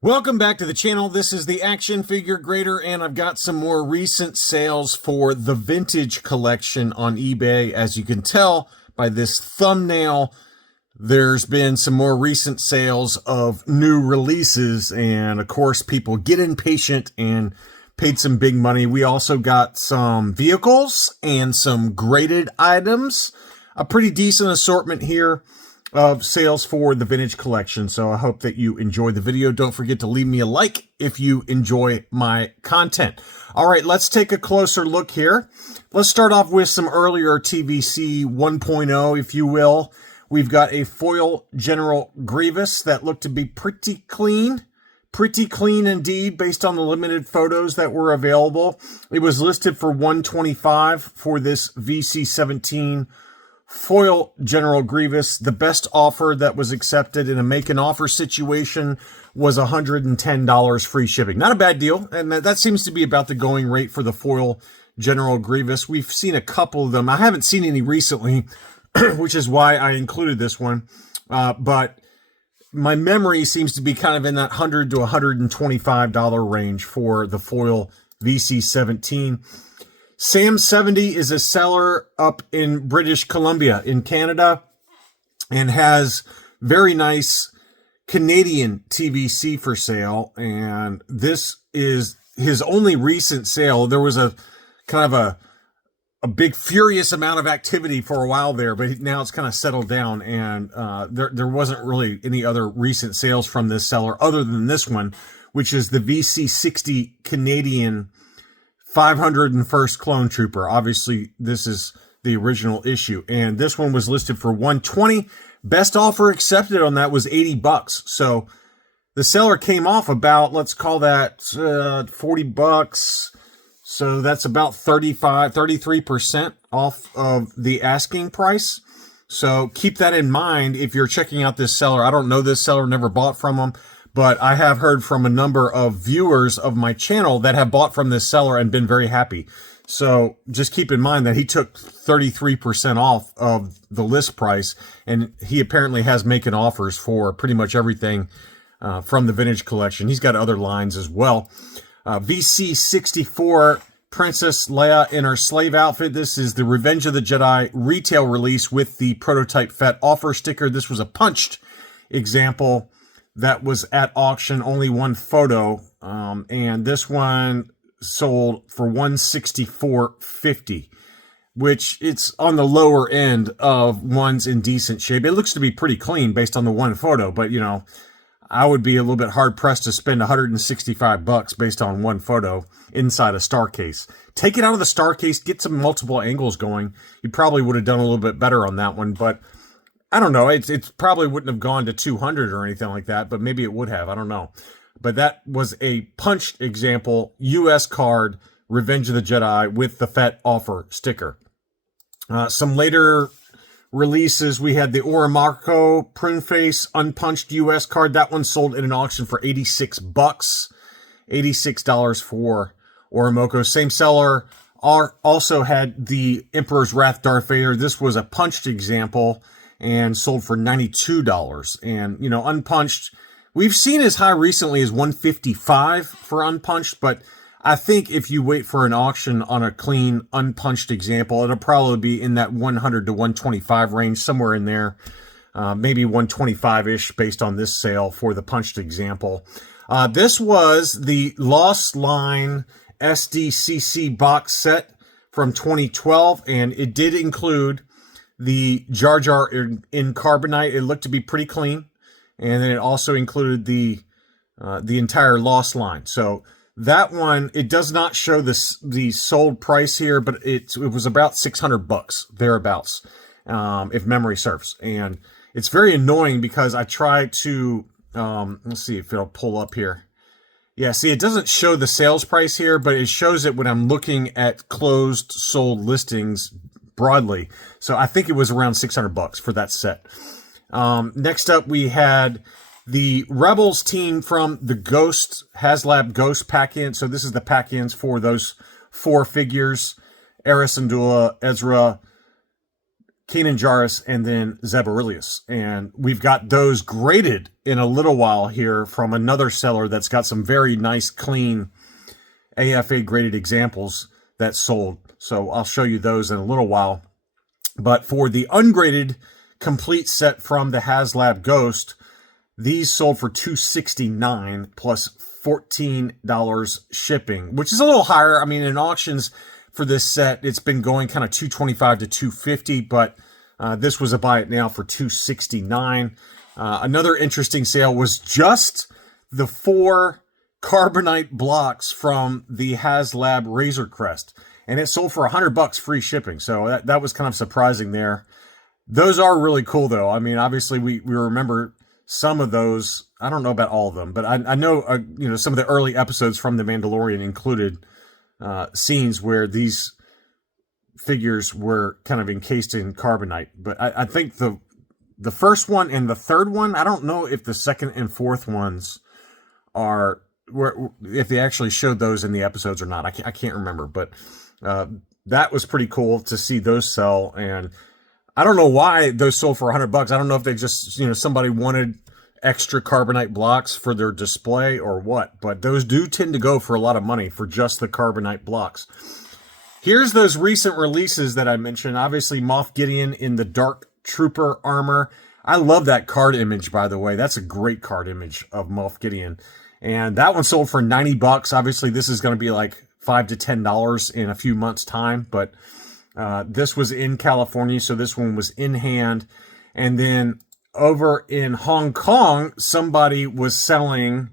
Welcome back to the channel. This is the Action Figure Grader, and I've got some more recent sales for the vintage collection on eBay. As you can tell by this thumbnail, there's been some more recent sales of new releases, and of course, people get impatient and paid some big money. We also got some vehicles and some graded items. A pretty decent assortment here of sales for the vintage collection. So I hope that you enjoy the video. Don't forget to leave me a like if you enjoy my content. All right, let's take a closer look here. Let's start off with some earlier TVC 1.0, if you will. We've got a foil General Grievous that looked to be pretty clean indeed, based on the limited photos that were available. It was listed for $125 for this VC17 foil General Grievous. The best offer that was accepted in a make an offer situation was $110 free shipping. Not a bad deal, and that seems to be about the going rate for the foil General Grievous. We've seen a couple of them. I haven't seen any recently, which is why I included this one, but my memory seems to be kind of in that $100 to $125 range for the foil VC17. Sam 70 is a seller up in British Columbia in Canada and has very nice Canadian TVC for sale. And this is his only recent sale. There was a kind of a big furious amount of activity for a while there, but now it's kind of settled down, and there wasn't really any other recent sales from this seller other than this one, which is the VC60 Canadian 501st Clone Trooper. Obviously, this is the original issue, and this one was listed for $120. Best offer accepted on that was $80. So the seller came off about, let's call that $40. So that's about 33% off of the asking price. So keep that in mind if you're checking out this seller. I don't know this seller, never bought from him, but I have heard from a number of viewers of my channel that have bought from this seller and been very happy. So just keep in mind that he took 33% off of the list price, and he apparently has making offers for pretty much everything from the vintage collection. He's got other lines as well. VC64 Princess Leia in her slave outfit. This is the Revenge of the Jedi retail release with the prototype Fett offer sticker. This was a punched example that was at auction, only one photo, and this one sold for $164.50, which it's on the lower end of ones in decent shape. It looks to be pretty clean based on the one photo, but you know, I would be a little bit hard pressed to spend $165 based on one photo inside a star case. Take it out of the star case, get some multiple angles going. You probably would have done a little bit better on that one, but I don't know. It probably wouldn't have gone to 200 or anything like that, but maybe it would have. I don't know. But that was a punched example, US card, Revenge of the Jedi with the Fett offer sticker. Some later releases, we had the Oromako Pruneface unpunched US card. That one sold in an auction for $86. $86 for Oromako. Same seller also had the Emperor's Wrath Darth Vader. This was a punched example and sold for $92. And, you know, unpunched, we've seen as high recently as $155 for unpunched, but I think if you wait for an auction on a clean unpunched example, it'll probably be in that 100 to 125 range, somewhere in there, maybe 125-ish based on this sale for the punched example. This was the Lost Line SDCC box set from 2012, and it did include the Jar Jar in carbonite. It looked to be pretty clean, and then it also included the entire Lost Line. So that one, it does not show the sold price here, but it was about $600 thereabouts, if memory serves. And it's very annoying because I try to let's see if it'll pull up here. Yeah, see, it doesn't show the sales price here, but it shows it when I'm looking at closed sold listings broadly. So I think it was around $600 for that set. Next up, we had the Rebels team from the Haslab Ghost pack-in. So this is the pack-ins for those 4 figures: Era Syndulla, Ezra, Kanan Jarrus, and then Zeb Aurelius. And we've got those graded in a little while here from another seller that's got some very nice, clean AFA graded examples that sold. So I'll show you those in a little while. But for the ungraded complete set from the Haslab Ghost, these sold for $269 plus $14 shipping, which is a little higher. I mean, in auctions for this set, it's been going kind of $225 to $250, but this was a buy it now for $269. Another interesting sale was just the 4 carbonite blocks from the Haslab Razor Crest, and it sold for $100 free shipping. So that was kind of surprising there. Those are really cool, though. I mean, obviously we remember some of those. I don't know about all of them, but I know some of the early episodes from The Mandalorian included scenes where these figures were kind of encased in carbonite. But I think the first one and the third one, I don't know if the second and fourth ones are, if they actually showed those in the episodes or not. I can't remember, but that was pretty cool to see those sell. And I don't know why those sold for $100. I don't know if they just, somebody wanted extra carbonite blocks for their display or what, but those do tend to go for a lot of money for just the carbonite blocks. Here's those recent releases that I mentioned. Obviously, Moff Gideon in the Dark Trooper armor. I love that card image, by the way. That's a great card image of Moff Gideon. And that one sold for $90. Obviously, this is going to be like $5 to $10 in a few months' time, but this was in California, so this one was in hand. And then over in Hong Kong, somebody was selling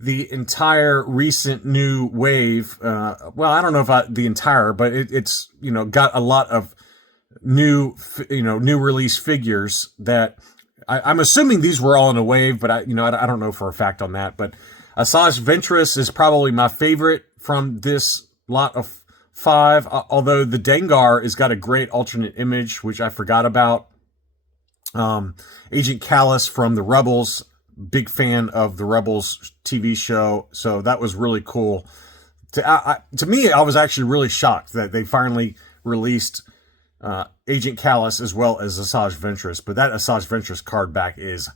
the entire recent new wave. Well, I don't know if the entire, but it's got a lot of new release figures that I'm assuming these were all in a wave, but I don't know for a fact on that. But Asajj Ventress is probably my favorite from this lot of 5, although the Dengar has got a great alternate image, which I forgot about. Agent Kallus from the Rebels, big fan of the Rebels TV show, so that was really cool. To me, I was actually really shocked that they finally released Agent Kallus as well as Asajj Ventress, but that Asajj Ventress card back is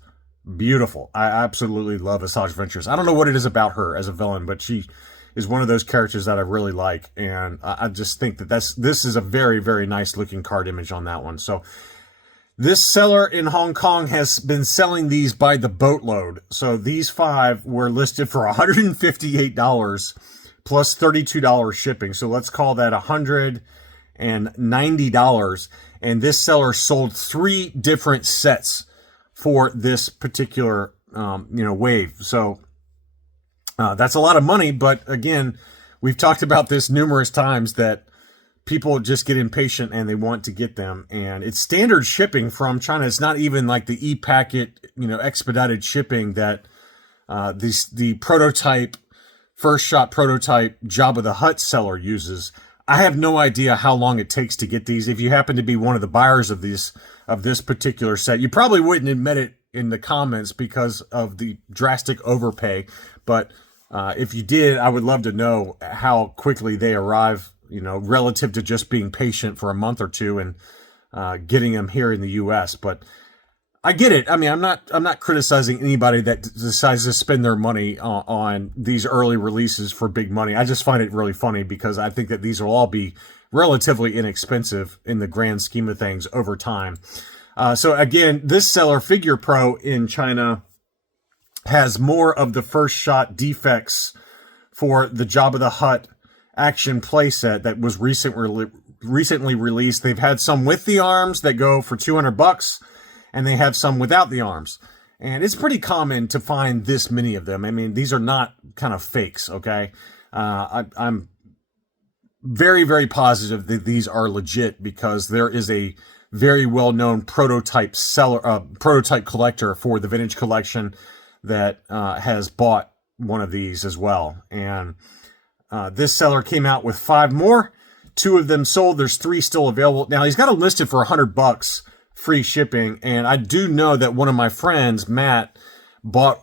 beautiful. I absolutely love Asajj Ventress. I don't know what it is about her as a villain, but she is one of those characters that I really like, and I just think that this is a very, very nice looking card image on that one. So this seller in Hong Kong has been selling these by the boatload. So these 5 were listed for $158 plus $32 shipping. So let's call that $190. And this seller sold 3 different sets for this particular wave. So that's a lot of money, but again, we've talked about this numerous times that people just get impatient and they want to get them, and it's standard shipping from China. It's not even like the e-packet, expedited shipping that the prototype, first shot prototype Jabba the Hutt seller uses. I have no idea how long it takes to get these. If you happen to be one of the buyers of this particular set, you probably wouldn't admit it in the comments because of the drastic overpay, but if you did, I would love to know how quickly they arrive, relative to just being patient for a month or two and getting them here in the U.S. But I get it. I mean, I'm not criticizing anybody that decides to spend their money on these early releases for big money. I just find it really funny because I think that these will all be relatively inexpensive in the grand scheme of things over time. So again, this seller, Figure Pro in China, has more of the first shot defects for the Jabba the Hutt action playset that was recently released. They've had some with the arms that go for $200, and they have some without the arms. And it's pretty common to find this many of them. I mean, these are not kind of fakes, okay? I'm very, very positive that these are legit because there is a very well-known prototype collector for the vintage collection that has bought one of these as well. And this seller came out with 5 more. 2 of them sold. There's 3 still available. Now, he's got them listed for $100 free shipping. And I do know that one of my friends, Matt,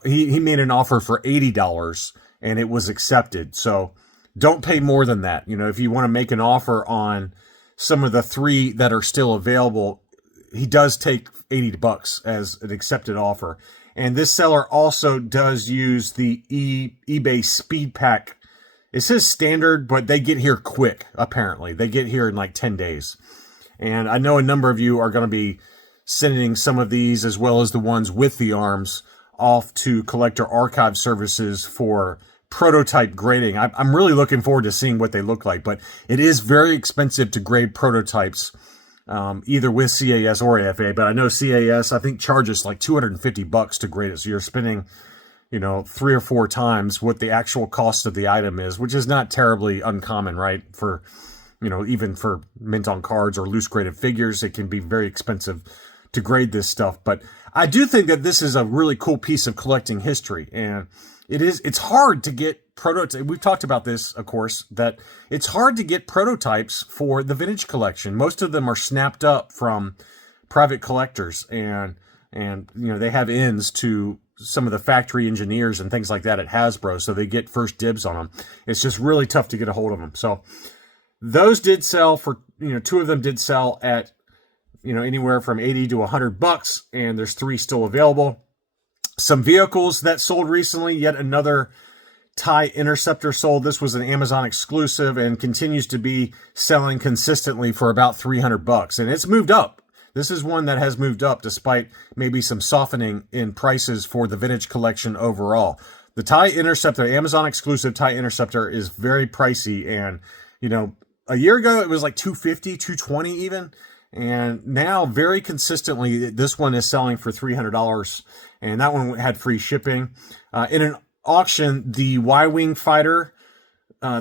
he made an offer for $80 and it was accepted. So don't pay more than that. If you want to make an offer on some of the 3 that are still available, he does take $80 as an accepted offer. And this seller also does use the eBay Speed Pack. It says standard, but they get here quick, apparently. They get here in like 10 days. And I know a number of you are going to be sending some of these, as well as the ones with the arms, off to Collector Archive Services for prototype grading. I'm really looking forward to seeing what they look like, but it is very expensive to grade prototypes, either with CAS or AFA. But I know CAS, I think, charges like $250 to grade it. So you're spending, 3 or 4 times what the actual cost of the item is, which is not terribly uncommon, right? For, even for mint on cards or loose graded figures, it can be very expensive to grade this stuff. But I do think that this is a really cool piece of collecting history. And it's hard to get prototypes. We've talked about this, of course, that it's hard to get prototypes for the vintage collection. Most of them are snapped up from private collectors, and they have ends to some of the factory engineers and things like that at Hasbro, so they get first dibs on them. It's just really tough to get a hold of them. So those did sell for, 2 of them did sell at, anywhere from $80 to $100, and there's 3 still available. Some vehicles that sold recently, yet another TIE Interceptor sold. This was an Amazon exclusive and continues to be selling consistently for about $300, and it's moved up. This is one that has moved up despite maybe some softening in prices for the vintage collection overall. The TIE Interceptor, Amazon exclusive TIE Interceptor, is very pricey, and a year ago it was like $250, $220 even. And now, very consistently, this one is selling for $300, and that one had free shipping. In an auction, the Y-Wing Fighter,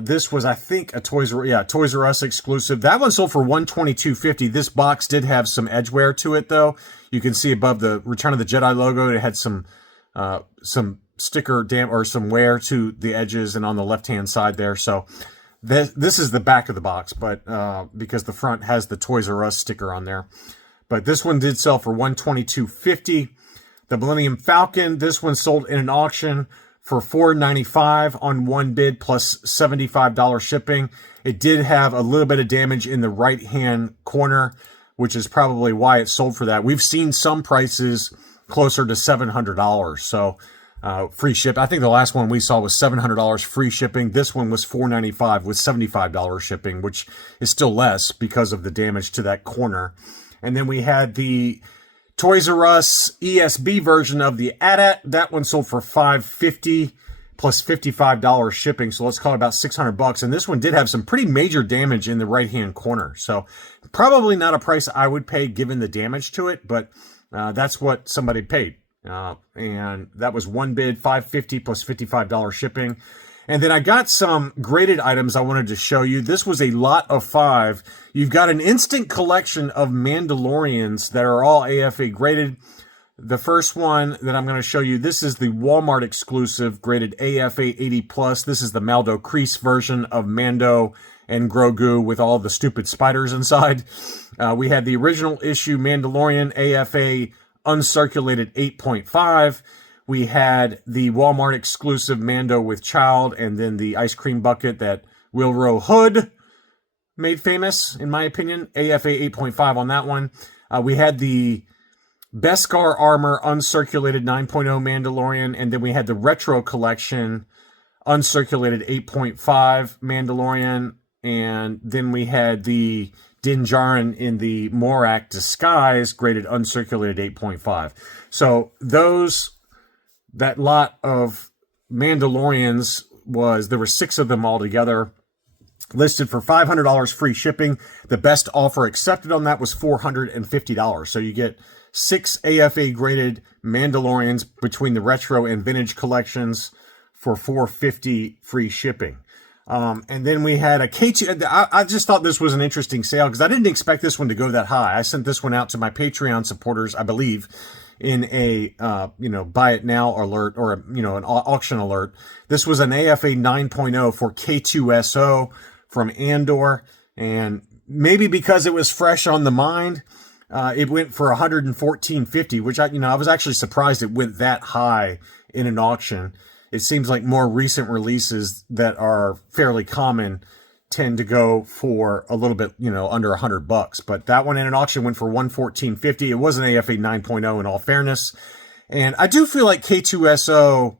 this was, I think, a Toys R Us exclusive. That one sold for $122.50. This box did have some edge wear to it, though. You can see above the Return of the Jedi logo, it had some sticker or some wear to the edges and on the left-hand side there. So this is the back of the box, but because the front has the Toys R Us sticker on there. But this one did sell for $122.50. The Millennium Falcon, this one sold in an auction for $495 on one bid plus $75 shipping. It did have a little bit of damage in the right-hand corner, which is probably why it sold for that. We've seen some prices closer to $700, so free ship. I think the last one we saw was $700 free shipping. This one was $495 with $75 shipping, which is still less because of the damage to that corner. And then we had the Toys R Us ESB version of the AT-AT. That one sold for $550 plus $55 shipping. So let's call it about $600. And this one did have some pretty major damage in the right-hand corner. So probably not a price I would pay given the damage to it, but that's what somebody paid. And that was one bid, $550 plus $55 shipping. And then I got some graded items I wanted to show you. This was a lot of 5. You've got an instant collection of Mandalorians that are all AFA graded. The first one that I'm going to show you, this is the Walmart exclusive graded AFA 80+. This is the Maldo Kreese version of Mando and Grogu with all the stupid spiders inside. We had the original issue Mandalorian AFA uncirculated 8.5. We had the Walmart exclusive Mando with Child, and then the ice cream bucket that Wilro Hood made famous, in my opinion. AFA 8.5 on that one. We had the Beskar Armor uncirculated 9.0 Mandalorian, and then we had the Retro Collection uncirculated 8.5 Mandalorian, and then we had the Din Djarin in the Morak disguise graded uncirculated 8.5. So that lot of Mandalorians there were 6 of them altogether, listed for $500 free shipping. The best offer accepted on that was $450. So you get 6 AFA graded Mandalorians between the retro and vintage collections for $450 free shipping. And then we had a K2. I just thought this was an interesting sale because I didn't expect this one to go that high. I sent this one out to my Patreon supporters, I believe, in a, buy it now alert or, an auction alert. This was an AFA 9.0 for K2SO from Andor. And maybe because it was fresh on the mind, it went for $114.50, which I was actually surprised it went that high in an auction. It seems like more recent releases that are fairly common tend to go for a little bit, you know, under $100. But that one in an auction went for $114.50. It was an AFA 9.0 in all fairness. And I do feel like K2SO,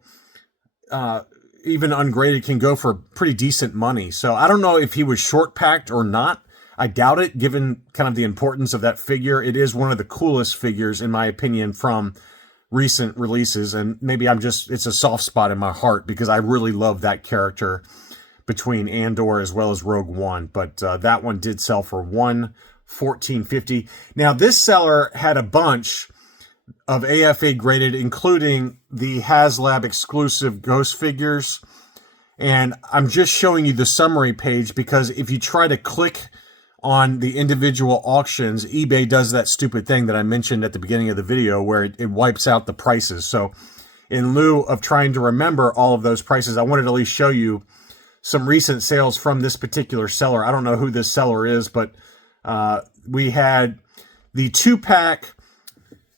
even ungraded, can go for pretty decent money. So I don't know if he was short packed or not. I doubt it, given kind of the importance of that figure. It is one of the coolest figures, in my opinion, from recent releases. And maybe it's a soft spot in my heart because I really love that character between Andor as well as Rogue One. But that one did sell for $114.50. Now, this seller had a bunch of AFA graded, including the Haslab exclusive Ghost figures. And I'm just showing you the summary page because if you try to click on the individual auctions, eBay does that stupid thing that I mentioned at the beginning of the video where it wipes out the prices. So in lieu of trying to remember all of those prices, I wanted to at least show you some recent sales from this particular seller. I don't know who this seller is, but we had the 2-pack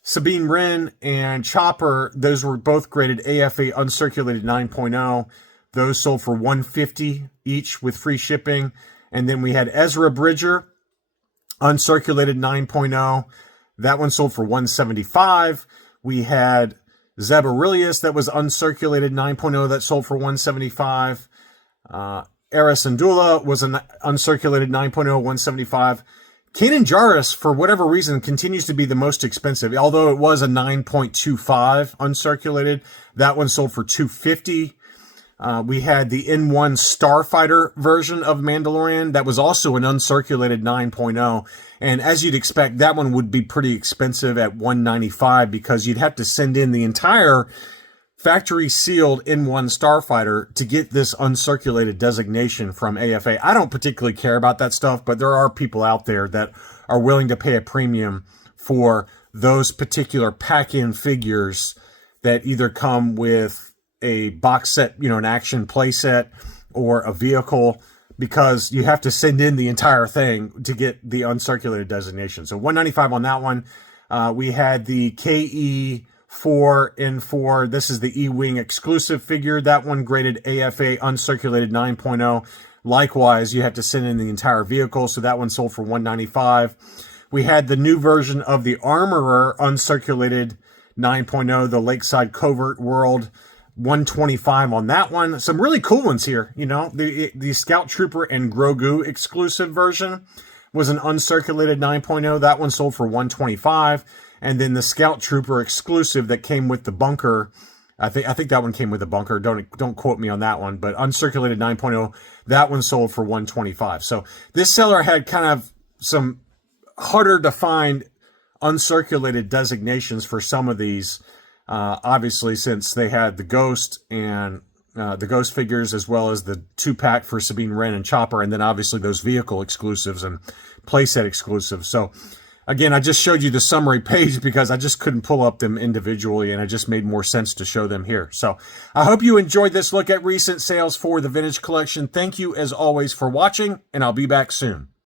Sabine Wren and Chopper. Those were both graded AFA uncirculated 9.0. Those sold for $150 each with free shipping. And then we had Ezra Bridger, uncirculated 9.0. That one sold for $175. We had Zeb Aurelius, that was uncirculated 9.0. That sold for $175. Eris Andula was an uncirculated 9.0, $175. Kanan Jarrus, for whatever reason, continues to be the most expensive. Although it was a 9.25 uncirculated, that one sold for $250. We had the N1 Starfighter version of Mandalorian. That was also an uncirculated 9.0. And as you'd expect, that one would be pretty expensive at $195 because you'd have to send in the entire factory sealed N1 Starfighter to get this uncirculated designation from AFA. I don't particularly care about that stuff, but there are people out there that are willing to pay a premium for those particular pack-in figures that either come with a box set, you know, an action play set or a vehicle, because you have to send in the entire thing to get the uncirculated designation. So $195 on that one. We had the KE4N4. This is the E-Wing exclusive figure. That one graded AFA uncirculated 9.0. Likewise, you have to send in the entire vehicle. So that one sold for $195. We had the new version of the Armorer uncirculated 9.0, the Lakeside Covert World. $125 on that one. Some really cool ones here. You know, the Scout Trooper and Grogu exclusive version was an uncirculated 9.0. That one sold for $125. And then the Scout Trooper exclusive that came with the bunker, I think that one came with the bunker. Don't quote me on that one, but uncirculated 9.0, that one sold for $125. So this seller had kind of some harder to find uncirculated designations for some of these. Obviously, since they had the Ghost and the Ghost figures, as well as the 2-pack for Sabine Wren and Chopper, and then obviously those vehicle exclusives and playset exclusives. So, again, I just showed you the summary page because I just couldn't pull up them individually, and it just made more sense to show them here. So, I hope you enjoyed this look at recent sales for the Vintage Collection. Thank you, as always, for watching, and I'll be back soon.